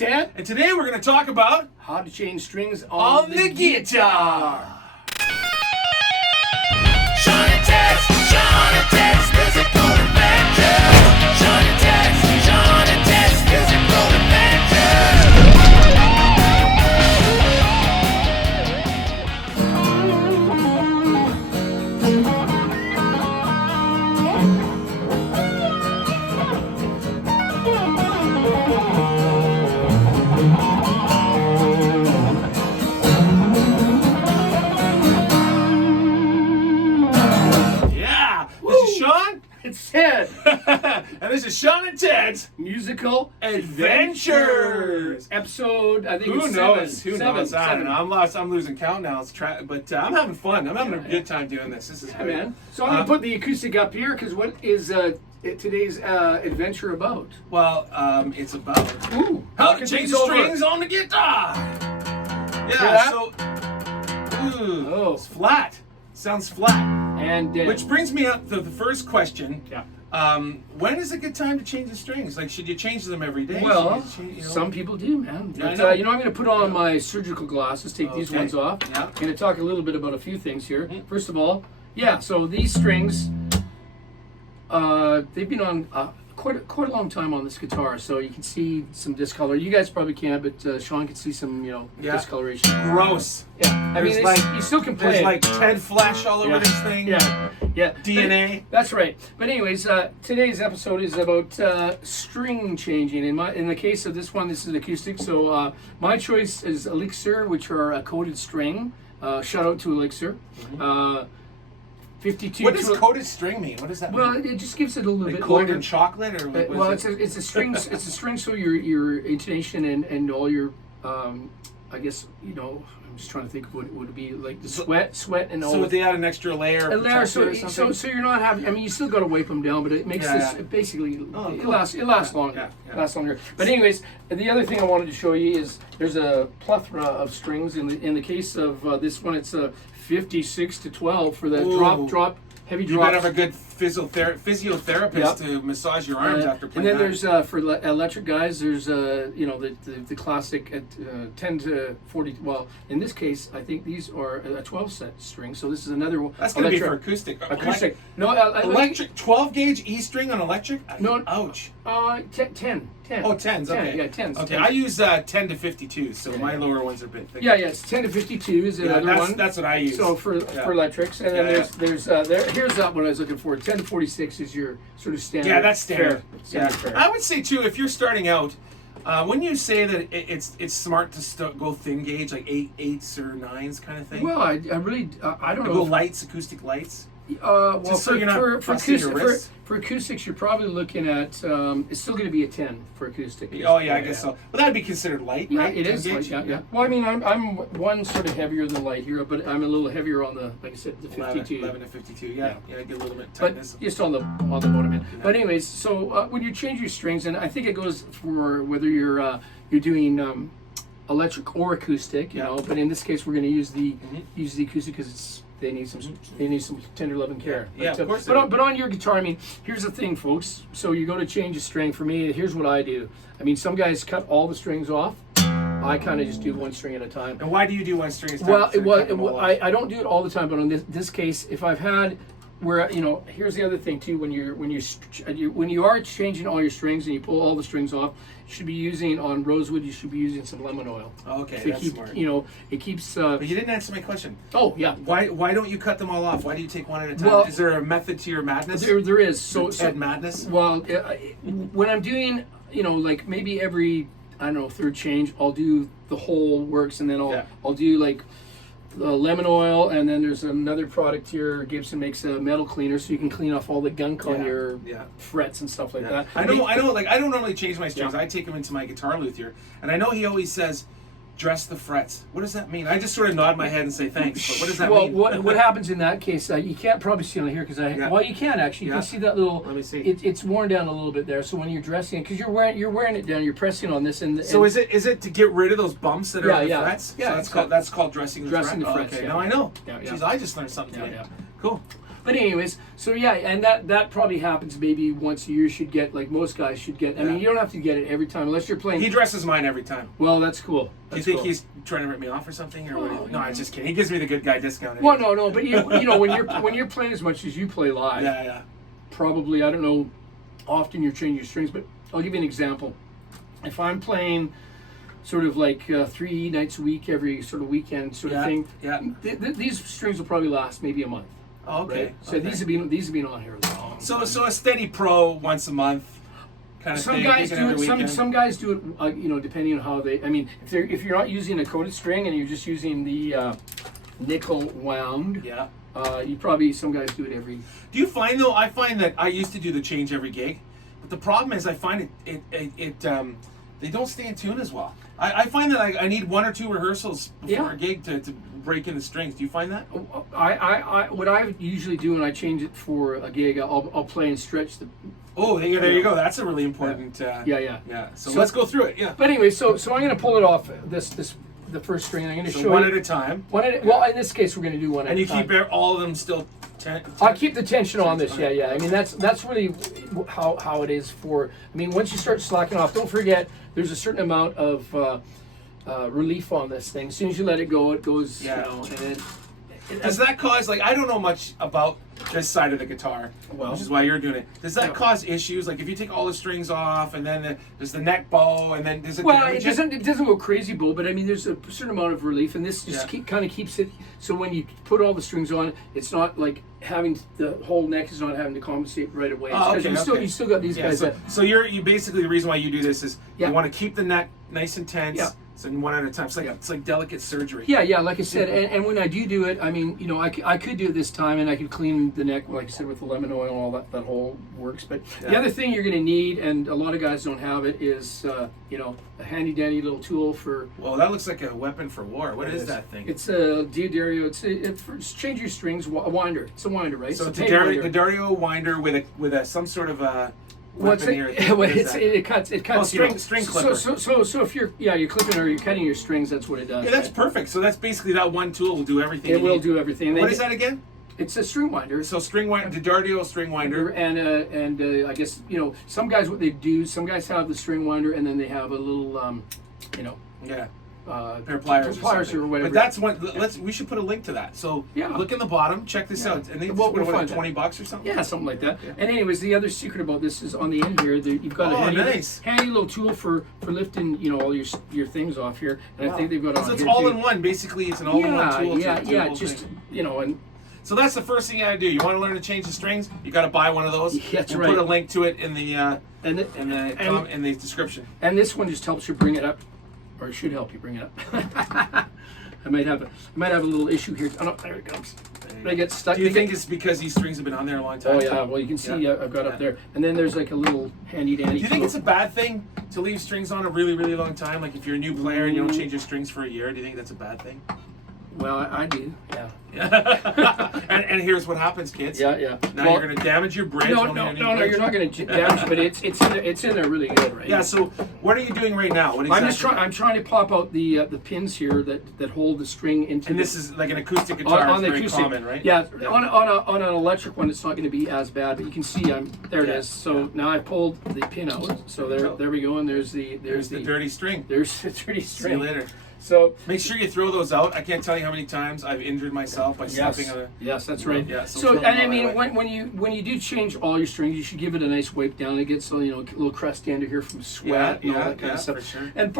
Ted. And today we're going to talk about How to change strings on the guitar. Shawn and Ted's musical adventures. Shawn and Ted's musical It's Ted. and this is Shawn and Ted's Musical Adventures. Episode, I think Who it's knows? Who seven. knows? I don't know. I'm lost. I'm losing count now. But I'm having fun. I'm having a good time doing this. This is great. Man. So I'm going to put the acoustic up here because what is today's adventure about? Well, it's about how to change the strings on the guitar. Yeah. So, it's flat. Sounds flat. And which brings me up to the first question. Yeah. When is a good time to change the strings? Like, should you change them every day? Well, some people do, man. Yeah, But, I'm going to put on my surgical glasses, take these ones off. Yeah. I'm going to talk a little bit about a few things here. First of all, so these strings, they've been on quite a long time on this guitar, so you can see some discolor. You guys probably can't, but Shawn can see some, discoloration. Gross. Yeah, I mean, you still can play. There's it. like Ted flesh all over this thing. Yeah. DNA. That's right. But anyways, today's episode is about string changing. In the case of this one, this is acoustic. So my choice is Elixir, which are a coated string. Shout out to Elixir. 52. What does coated string mean? What does that mean? Well, it just gives it a little bit coated longer. in chocolate, or what it's a string. It's a string. So your intonation and all your, I guess I'm just trying to think of what it would be like. The sweat, and all. So would they add an extra layer? A layer, so you're not having. I mean, you still got to wipe them down, but it makes this basically. It lasts longer. Yeah. Lasts longer. But anyways, the other thing I wanted to show you is there's a plethora of strings. In the case of this one, it's a 56 to 12 for that drop. Heavy drops. You better have a good physiotherapist to massage your arms after playing. And then there's for electric guys, there's the classic at 10 to 40. Well, in this case, I think these are a 12 set string. So this is another one. That's going to be for acoustic. Acoustic. No, electric 12 gauge E string on electric. No. Ouch. 10. Oh, 10s. Okay. Yeah, 10s. Okay, I use 10 to 52, so my lower ones are a bit thicker. Yeah, it's 10 to 52 is another one. That's what I use. So for electrics, and then here's that one I was looking for. 10 to 46 is your sort of standard. Yeah, that's standard. Fair. I would say too, if you're starting out, wouldn't you say that it's smart to go thin gauge, like 8s or 9s kind of thing? Well, I really I don't know. Go lights, acoustic lights. Well, just so you're not busting your wrists. For acoustics, you're probably looking at it's still going to be a 10 for acoustic. Oh yeah, I guess so. But that'd be considered light, right? Yeah, it is light. Yeah. Well, I mean, I'm one sort of heavier than light here, but I'm a little heavier on the, like I said, the 52. 11 to 52. Yeah, I get a little bit but tightness. just on the bottom end. But anyways, so when you change your strings, and I think it goes for whether you're doing electric or acoustic, you know. But in this case, we're going to use the acoustic because they need some tender love and care. Yeah, of course. But on your guitar, I mean, here's the thing, folks. So you go to change a string. For me, here's what I do. I mean, some guys cut all the strings off. I kind of just do one string at a time. And why do you do one string at a time? Well, I don't do it all the time, but on this case, if I've had where here's the other thing too. When you are changing all your strings and you pull all the strings off, you should be using on rosewood. You should be using some lemon oil. Okay, to that's keep, smart. It keeps. But you didn't answer my question. Oh yeah. Why don't you cut them all off? Why do you take one at a time? Well, is there a method to your madness? There is. So madness. Well, when I'm doing, like maybe every third change, I'll do the whole works, and then I'll do like lemon oil, and then there's another product here. Gibson makes a metal cleaner, so you can clean off all the gunk on your frets and stuff like that. I know. Like, I don't normally change my strings. I take them into my guitar luthier, and I know he always says, dress the frets. What does that mean? I just sort of nod my head and say thanks, but what does that mean? Well, what happens in that case, you can't probably see on here because well, you can actually. You can see that little. Let me see. It's worn down a little bit there. So when you're dressing, because you're wearing it down, you're pressing on this. And so is it to get rid of those bumps that are on the frets? Yeah, so that's called dressing the frets. Okay, now I know. Yeah. Jeez, I just learned something today. Yeah. Cool. But anyways, so yeah, and that probably happens maybe once a year. Should get, like most guys should get. I mean, you don't have to get it every time unless you're playing. He dresses mine every time. Well, that's cool. Do you think he's trying to rip me off or something, or what? No, I'm just kidding. He gives me the good guy discount. Well, no, but you know when you're playing as much as you play live. Yeah. Probably, I don't know, often you're changing your strings, but I'll give you an example. If I'm playing sort of like 3 nights a week, every sort of weekend sort of thing, these strings will probably last maybe a month. Oh, okay. Right? So these have been on here a long time. So a steady pro once a month kind of some thing. Guys do it. Weekend. Some guys do it. You know, depending on how they. I mean, if you're not using a coated string and you're just using the nickel wound. Yeah. You probably, some guys do it every. Do you find though? I find that I used to do the change every gig, but the problem is I find it they don't stay in tune as well. I find that I need 1 or 2 rehearsals before a gig to break in the strings. Do you find that? What I usually do when I change it for a gig, I'll play and stretch the. Oh, there you go. That's a really important. Yeah. So let's go through it. Yeah. But anyway, so I'm gonna pull it off the first string. I'm gonna show you one at a time. Well, in this case, we're gonna do one at a time. And you keep all of them still. I'll keep the tension on this. Yeah. I mean, that's really how it is for. I mean, once you start slacking off, don't forget there's a certain amount of relief on this thing. As soon as you let it go, it goes. Yeah. You know, and does that cause, like, I don't know much about this side of the guitar, which is why you're doing it. Does that cause issues? Like, if you take all the strings off, and then there's the neck bow, and then does it? Well, it doesn't go crazy bow, but I mean, there's a certain amount of relief, and this just kind of keeps it. So when you put all the strings on, it's not like having the whole neck is not having to compensate right away. You still got these guys. So you basically, the reason why you do this is you want to keep the neck nice and tense. Yeah. So one at a time. It's like delicate surgery. Yeah. Like I said, and when I do it, I mean, you know, I could do it this time, and I could clean the neck, like I said, with the lemon oil and all that whole works. But the other thing you're going to need, and a lot of guys don't have it, is you know, a handy dandy little tool for. Well, that looks like a weapon for war. What is that thing? It's a Diodario. It's change your strings. A winder. It's a winder, right? So it's a Diodario winder with a some sort of a. It cuts string clipper. So if you're clipping or you're cutting your strings, that's what it does. Yeah, that's perfect. So that's basically that one tool will do everything. It will do everything. What is that again? It's a string winder. So string winder, Diodario string winder, and I guess, you know, some guys, what they do, some guys have the string winder and then they have a little you know. Yeah. Pair of pliers or whatever. But that's what. We should put a link to that. So look in the bottom. Check this out. And they we'll find $20 or something. Yeah, something like that. Yeah. And anyways, the other secret about this is on the end here. You've got a handy little tool for lifting, you know, all your things off here. And I think they've got it on here too. It's all in one. Basically, it's an all-in-one tool. Yeah. Just you know, and. So that's the first thing you got to do. You want to learn to change the strings? You got to buy one of those. That's right. We'll put a link to it in the description. And this one just helps you bring it up. Or it should help you bring it up. I might have a little issue here. Oh no, there it comes. I get stuck. Do you think it's because these strings have been on there a long time? Oh yeah. Well, you can see I've got up there, and then there's like a little handy dandy. Do you think it's a bad thing to leave strings on a really, really long time? Like if you're a new player and you don't change your strings for a year, do you think that's a bad thing? Well, I do. Yeah. and here's what happens, kids. Yeah. Now you're going to damage your bridge. No, you're not going to damage, but it's in there really good, right? Yeah. So what are you doing right now? What exactly? I'm trying to pop out the pins here that hold the string into. And this is like an acoustic guitar. On the acoustic, common, right? Yeah. On an electric one, it's not going to be as bad, but you can see there it is. So now I pulled the pin out. So there we go, and there's the dirty string. There's the dirty string. See you later. So make sure you throw those out. I can't tell you how many times I've injured myself by stepping on a. Yes, that's right. Yeah. So and I mean, when you do change all your strings, you should give it a nice wipe down. It gets a little crusty under here from sweat and all that kind of stuff. For sure. And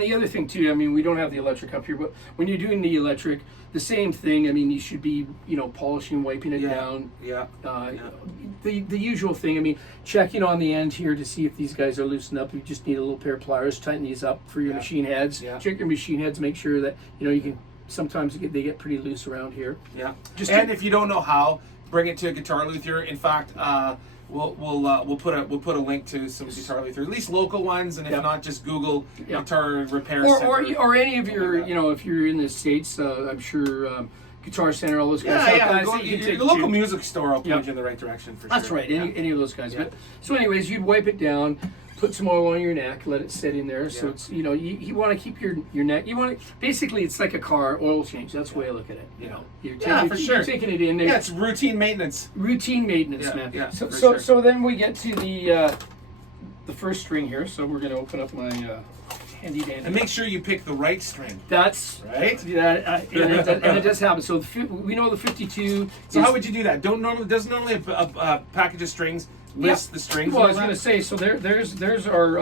the other thing too. I mean, we don't have the electric up here, but when you're doing the electric, the same thing. I mean, you should be polishing, wiping it down. Yeah. The usual thing. I mean, checking on the end here to see if these guys are loosened up. You just need a little pair of pliers. Tighten these up for your machine heads. Yeah. Check your machine heads. Make sure that you can. Sometimes they get pretty loose around here. Yeah. If you don't know how, bring it to a guitar luthier. In fact, we'll put a link to some guitar luthier, at least local ones, and if not, just Google guitar repair center. Or any of your if you're in the States, I'm sure Guitar Center, all those guys. Your local music store will point you in the right direction for sure. That's right. Any of those guys. But so, anyways, you'd wipe it down, put some oil on your neck, let it sit in there. So it's you want to keep your neck. You want to basically it's like a car oil change. That's the way I look at it. You know, for sure. You're taking it in there. Yeah, it's routine maintenance. Routine maintenance, Yeah, man. yeah, So then we get to the first string here. So we're going to open up my handy dandy. And make sure you pick the right string. That's right. Yeah, and it does happen. So we know the 52. So how would you do that? Doesn't normally a package of strings list the strings? Well, I was going to say. So there's our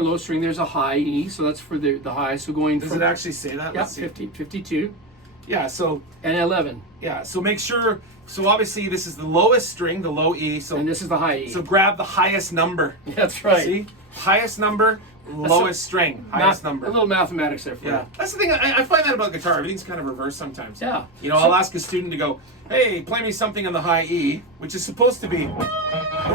low string. There's a high E. So that's for the high. So going. Does it actually say that? Yeah, Let's see. 52. Yeah. So and 11. Yeah. So make sure. So obviously this is the lowest string, the low E. So and this is the high E. So grab the highest number. That's right. See, highest number. Lowest string, highest number. A little mathematics there for you. That's the thing. I find that about guitar. Everything's kind of reversed sometimes. Yeah. You know, I'll ask a student to go, hey, play me something on the high E, which is supposed to be.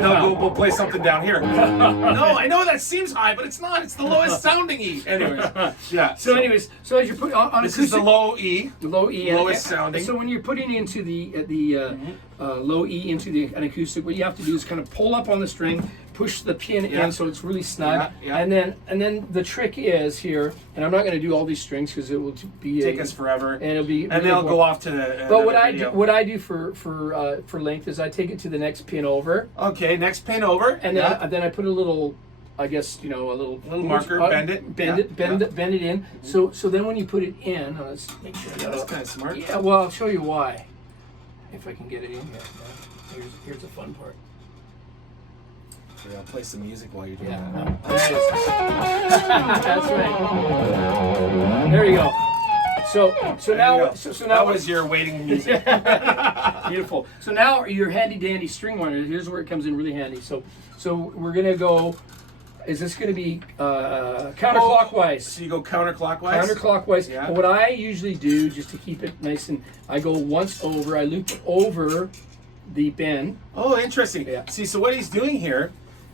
No, we'll play something down here. No, I know that seems high, but it's not. It's the lowest sounding E. Anyways, yeah. So as you're putting on this acoustic, is the low E. The low E. Lowest sounding. So when you're putting into the low E into an acoustic, what you have to do is kind of pull up on the string, push the pin in so it's really snug, and then the trick is here, and I'm not going to do all these strings because it will take us forever, and it'll be and they'll go off to the. But what I do for length is I take it to the next pin over. Okay, next pin over, and then I put a little. I guess a little marker, bend it in. So then when you put it in, let's make sure. That's kind of smart. Yeah, well, I'll show you why. If I can get it in here. Here's the fun part. Yeah, I'll play some music while you're doing that. There it is. That's right. There you go. So now that was your waiting music. Beautiful. So now your handy dandy string winder. Here's where it comes in really handy. So we're gonna go. Is this going to be counterclockwise? So you go counterclockwise? Counterclockwise. Yeah. But what I usually do, just to keep it nice and, I go once over, I loop over the bend. Oh, interesting. Yeah. See, so what he's doing here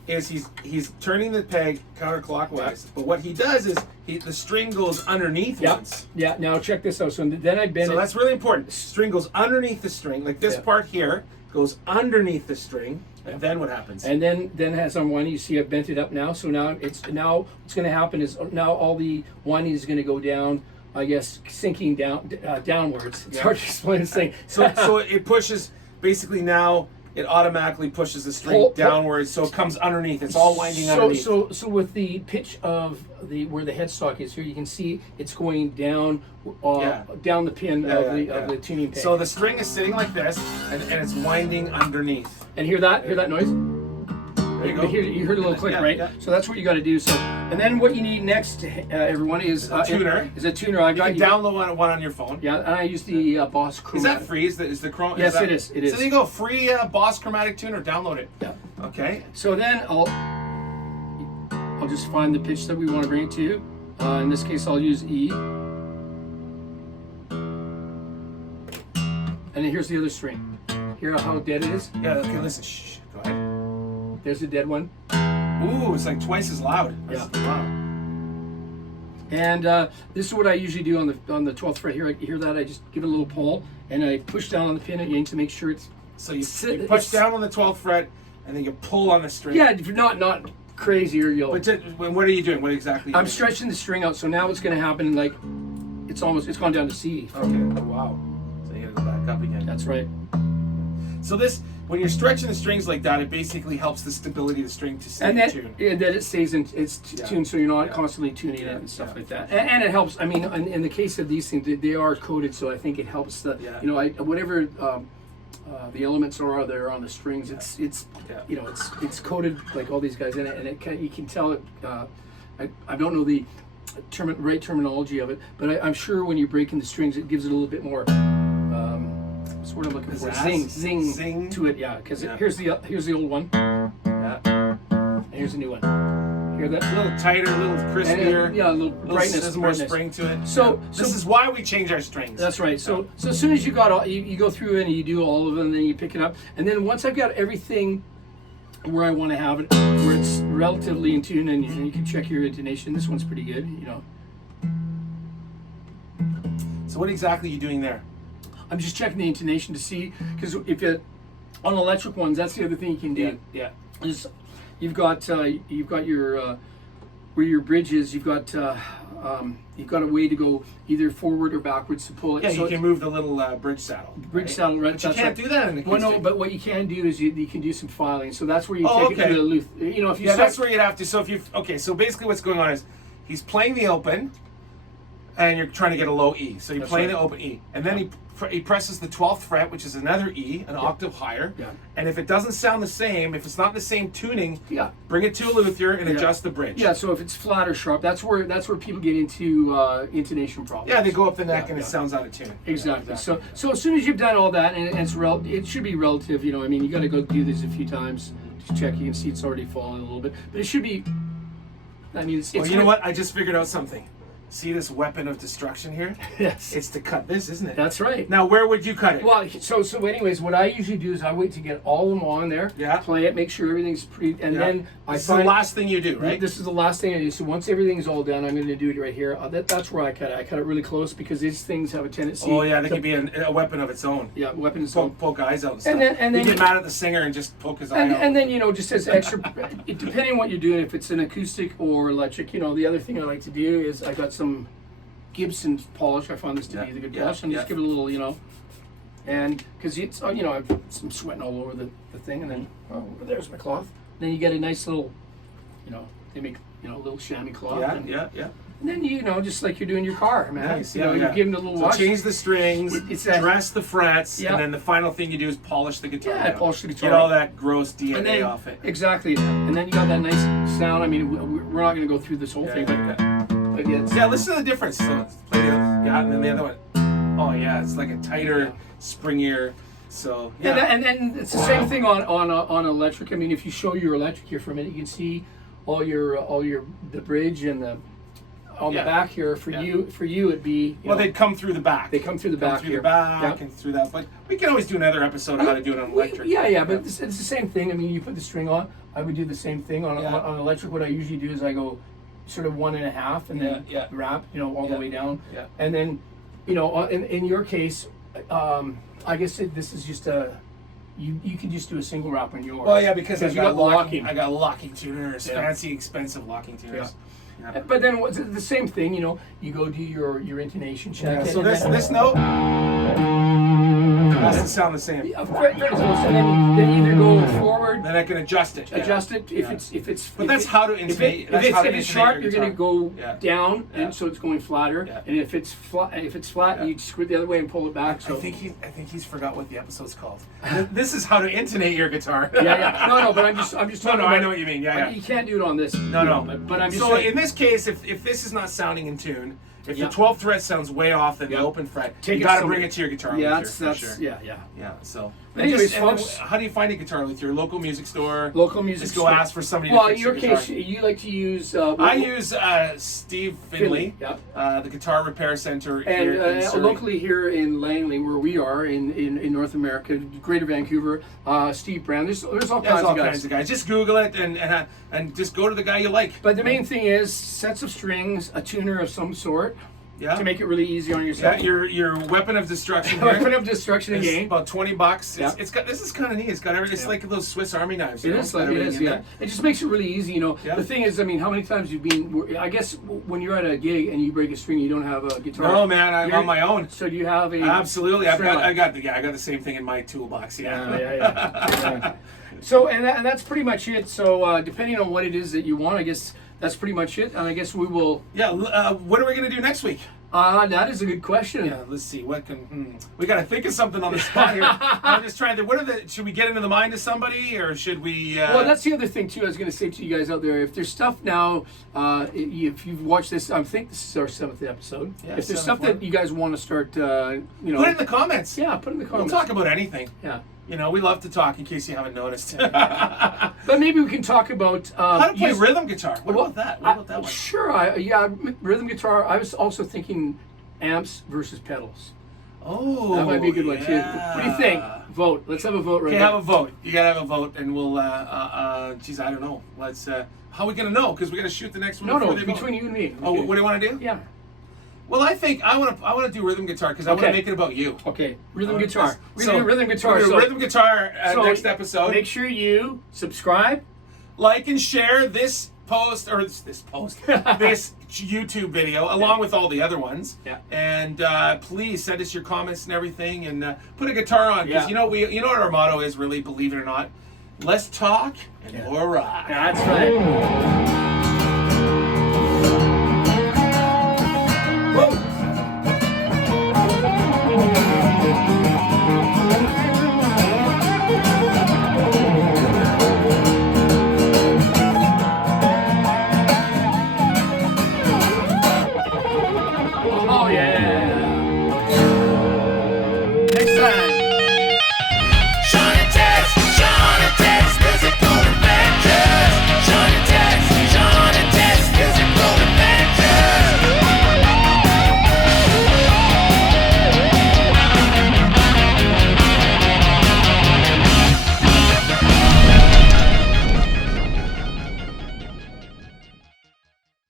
is he's turning the peg counterclockwise, but what he does is the string goes underneath once. Yeah, now check this out. So then I bend it. So that's really important. The string goes underneath the string, like this part here goes underneath the string. And then what happens? And then as I'm winding, you see I've bent it up now. So now what's going to happen is now all the winding is going to go down. I guess sinking downwards. It's hard to explain this thing. So it pushes. Basically now it automatically pushes the string downwards, so it comes underneath. It's all winding underneath. So with the pitch of where the headstock is here, you can see it's going down down the pin of the tuning peg. So the string is sitting like this, and it's winding underneath. And hear that noise? There you go. You heard a little click, right? Yeah. So that's what you got to do. So, and then what you need next, everyone, is a tuner. Is a tuner. You can download one on your phone. Yeah, and I use the Boss Chromatic. Is that free? Is the Chrome? Yes, it is. It is. So there you go, free Boss Chromatic tuner. Download it. Yeah. Okay. So then I'll just find the pitch that we want to bring it to. In this case, I'll use E. And then here's the other string. Hear how dead it is? Yeah. Okay. Listen. Shh. Go ahead. There's a dead one. Ooh, it's like twice as loud. Yeah. Wow. And this is what I usually do on the 12th fret here. I hear that, I just give it a little pull, and I push down on the pin again to make sure it's. So you push down on the 12th fret, and then you pull on the string. Yeah, if you're not crazy or you'll. But what are you doing? What exactly? I'm stretching the string out, so now what's going to happen? Like, it's gone down to C. Okay. Oh, wow. So you gotta go back up again. That's right. So when you're stretching the strings like that, it basically helps the stability of the string to stay in tune. And that it stays in tune, so you're not constantly tuning it and stuff like that. And it helps. I mean, in the case of these things, they are coded, so I think it helps whatever the elements are there on the strings. It's coded like all these guys in it, and you can tell it. I don't know the right terminology of it, but I'm sure when you're breaking the strings, it gives it a little bit more. That's what I'm looking for. Zing to it, because here's the old one. And here's the new one. Hear that? A little tighter, a little crispier. A little brightness. There's more spring to it. So this is why we change our strings. That's right. So as soon as you got you go through and you do all of them, then you pick it up, and then once I've got everything where I want to have it, where it's relatively in tune, and you can check your intonation. This one's pretty good, So what exactly are you doing there? I'm just checking the intonation to see, because if it on electric ones, that's the other thing you can do. Yeah. Is you've got your where your bridge is. You've got a way to go either forward or backwards to pull it. Yeah, so you can move the little bridge saddle. Bridge saddle, right? But you can't do that in acoustic. Well, no, but what you can do is you can do some filing. So that's where you Oh, take it okay. to the looth. You know, if you That's where you'd have to. So if you so basically what's going on is he's playing the open, and you're trying to get a low E. So you're That's playing right. the open E, and then he presses the 12th fret, which is another E, an octave higher. Yeah. And if it doesn't sound the same, if it's not the same tuning, Yeah. bring it to a luthier and Yeah. adjust the bridge. Yeah, so if it's flat or sharp, that's where people get into intonation problems. Yeah, they go up the neck Yeah, and yeah. it sounds out of tune. Exactly. Yeah, So as soon as you've done all that, and it should be relative. You know, I mean, you got to go do this a few times to check. You can see it's already falling a little bit, but it should be. I mean, it's. Well, you know what? I just figured out something. See this weapon of destruction here? Yes. It's to cut this, isn't it? That's right. Now, where would you cut it? Well, so anyways, what I usually do is I wait to get all of them on there. Yeah. Play it, make sure everything's pretty, and Yeah. then I This is the find last thing you do, right? This is the last thing I do. So once everything's all done, I'm going to do it right here. That's where I cut it. I cut it really close because these things have a tendency. Oh yeah, they to, can be a weapon of its own. Yeah, weapons. Poke eyes out and stuff. And then you get mad at the singer and just poke his eye out. And then, you know, just as extra, depending on what you're doing, if it's an acoustic or electric, you know, the other thing I like to do is I got some Gibson polish. I found this to be the good polish, and just give it a little, you know, and because it's, you know, I've some sweating all over the thing, and then there's my cloth. Then you get a nice little, you know, they make, you know, a little chamois cloth. Yeah, and, yeah. And then, you know, just like you're doing your car, man. Nice, you know, you give it a little wash. Change the strings, It's that- dress the frets, Yeah. and then the final thing you do is polish the guitar. Yeah, down. polish the guitar. Get all that gross DNA And then, off it. exactly. And then you got that nice sound. I mean, we're not going to go through this whole Yeah, thing, yeah, but yeah, Yeah, listen to the difference. So let's play the other, yeah, and then the other one. Oh yeah, it's like a tighter, springier. So yeah. And then it's the same thing on electric. I mean, if you show your electric here for a minute, you can see all your the bridge and the on Yeah. the back here. For you it'd be Well, they'd come through the back. they come through the back through here. the back Yep. and through that. But we can always do another episode of how to do it on electric. Yeah, but it's the same thing. I mean, you put the string on. I would do the same thing on Yeah. on electric. What I usually do is I go sort of 1.5 and then Yeah. wrap, you know, all the way down. Yeah. And then, you know, in your case, I guess this is just a. You can just do a single wrap on yours. Well, yeah, because I you got locking. I got locking tuners, Yeah. fancy, expensive locking tuners. Yeah. But then what's the same thing, you know? You go do your intonation check. So and this then, this note doesn't sound the same. very close, and then either go forward, Then I can adjust it. adjust it if Yeah. it's. But if that's it- how to If, intonate. it, That's if it's, how to if it's intonate sharp, your you're gonna guitar. go Yeah. down, Yeah. and so it's going flatter. Yeah. And if it's flat, Yeah. you screw it the other way and pull it back. So I think he's forgot what the episode's called. This is how to intonate your guitar. yeah. No, but I'm just No, talking no, about, I know what you mean. Yeah, You yeah. can't do it on this. No, no. But I'm just So saying, in this case, if this is not sounding in tune, if Yeah. the 12th fret sounds way off than Yeah. the open fret, Take you it got to somewhere. bring it to your guitar yeah, luthier, that's for sure. yeah. Yeah, so. But anyways, and then folks- how do you find a guitar luthier? Local music store? Local music Just go store. ask for somebody Well, to in fix your your guitar. case, you like to use. I use Steve Finley, Yep. the Guitar Repair Center And here in Surrey. locally here in Langley, where we are in North America, Greater Vancouver, Steve Brown. There's all There's kinds all of guys. kinds of guys. Just Google it and just go to the guy you like. But the main thing is sets of strings, a tuner of some sort, Yeah. to make it really easy on yourself. Yeah, your weapon of destruction here. Weapon of destruction It's again. about $20. Yeah. It's got, this is kind of neat. It's got everything. It's like those Swiss Army knives. It you know? is It's got like it everything is, in yeah. there. It just makes it really easy, you know. Yeah. The thing is, I mean, how many times you've been? I guess when you're at a gig and you break a string, you don't have a guitar. No, man, I'm You're- on my own. So do you have a? Absolutely, string I line? got the same thing in my toolbox. Yeah. Yeah. So and that's pretty much it. So depending on what it is that you want, I guess that's pretty much it. And I guess we will. Yeah. What are we gonna do next week? That is a good question. Yeah. Let's see. What can we got to think of something on the spot here. I'm just trying to. What are the? Should we get into the mind of somebody, or should we? Well, that's the other thing too. I was going to say to you guys out there, if there's stuff now, if you've watched this, I think this is our 7th episode. Yeah, if there's 7th stuff one. that you guys want to start, you know, Put it in the comments. yeah, put it in the We'll comments. talk about anything. Yeah, You know, we love to talk. In case you haven't noticed. but maybe we can talk about How to play use- rhythm guitar. What Well, about that? What about that one? Sure, yeah, rhythm guitar. I was also thinking amps versus pedals. Oh, That might be a good one too. yeah. What do you think? Vote. Let's have a vote right Okay, now. have a vote. You gotta have a vote, and we'll. Geez, I don't know. Let's. How are we gonna know? Because we gotta shoot the next one. No, before they vote. between you and me. Oh, what do you want to do? Yeah. Well, I think I want to do rhythm guitar because I want to make it about you. Okay, rhythm guitar. We're So, gonna do rhythm guitar. we're gonna do So, rhythm guitar so next episode. Make sure you subscribe, like, and share this post or this YouTube video along with all the other ones. Yeah. And please send us your comments and everything, and put a guitar on because Yeah. you know what our motto is, really, believe it or not. Less talk and more rock. That's right.